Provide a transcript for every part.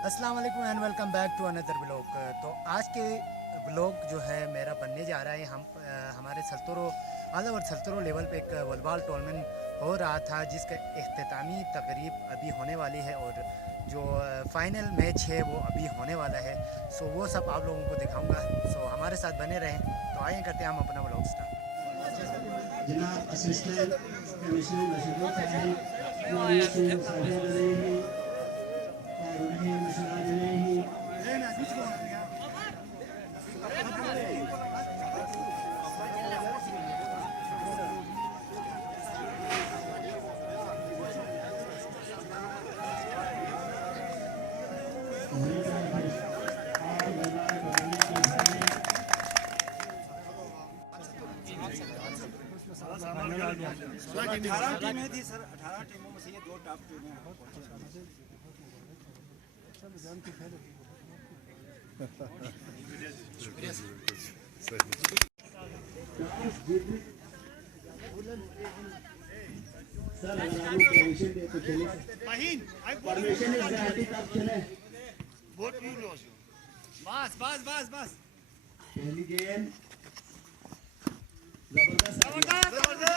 अस्सलाम वालेकुम and welcome back to another blog. तो आज के ब्लॉग जो है मेरा बनने जा रहा है, हमारे ऑल ओवर सल्तरो लेवल पे एक वॉलीबॉल टूर्नामेंट हो रहा था जिसका इख्तितामी तकरीब अभी होने वाली है और जो फाइनल मैच है वो अभी होने वाला है। सो वो सब आप लोगों को दिखाऊंगा, सो हमारे साथ बने रहें। तो आइए करते हैं हम अपना ब्लॉग स्टार्ट। जनाब असिस्टेंट कमिश्नर मशहूर साहब अठारह टीमें थी सर, 18 टीमों में से ये 2 टॉप टीमें हैं। बस पहली गेंद जबरदस्त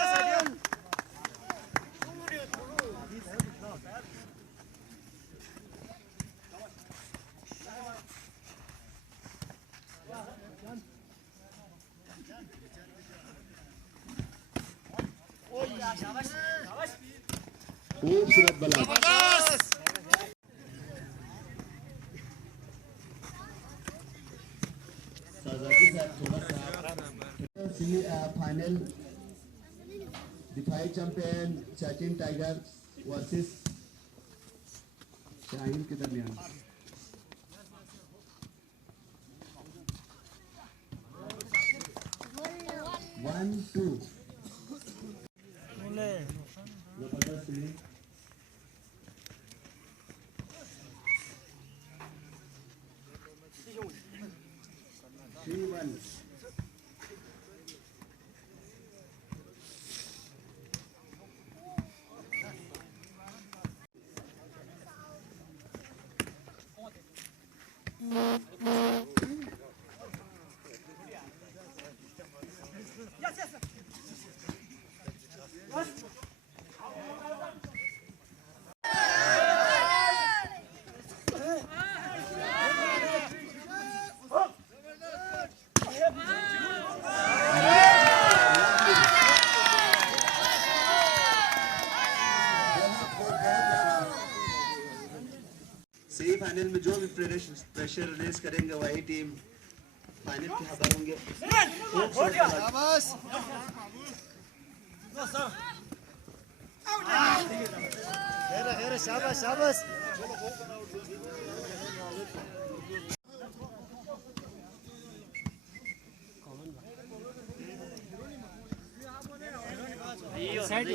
खूबसूरत बल्ला final defeat champion Sachin tiger versus Shaheen के दरमियान। वन टू जबरदस्त 3-1 सेमीफाइनल में जो भी प्रेशर रिलीज करेंगे वही टीम फाइनल के हकदार होंगे। शाबाश शाबाश। साइड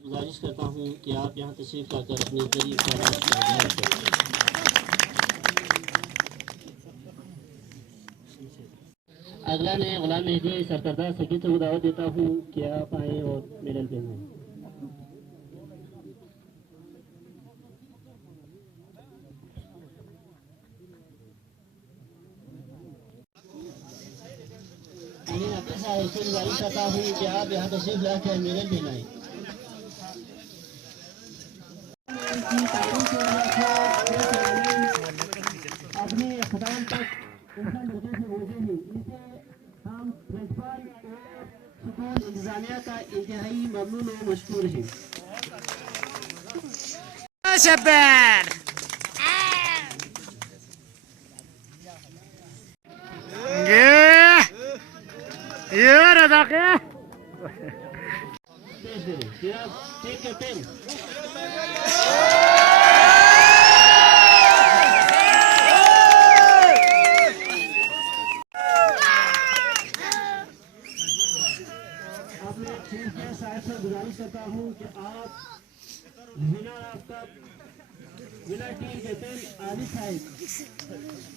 गुजारिश करता हूँ कि आप यहाँ तशरीफ लाकर अपने जरिए ख्यालात का इजहार करें। अगला मैं गुलाम मेहदी सरकर्दा सगीर को दावत देता हूँ कि आप आएँ और मेडल पहनाएं। मैं अपने साथ उससे गुजारिश करता हूँ कि आप यहाँ तशरीफ लाकर मेडल पहनाएं। अपने खदान तक इंसान मौके से पहुंचे हैं, इसे हम प्रिंसिपल स्कूल इंतजामिया का इंतहाई ममनून और मशकूर हैं। शब्बर ये रजा के टेक योर पेन। अपने चीफ गेस्ट साहब से गुजारिश करता हूँ कि आप विनर आपका विनर टीम कैप्टन आलिफ साहब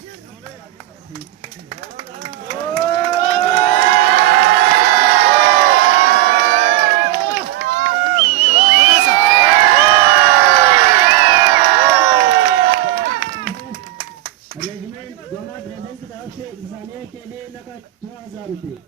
रेजिमेंट दोनों ड्रेजन की तरफ से इंसानियत के लिए नकद 2000 रुपये।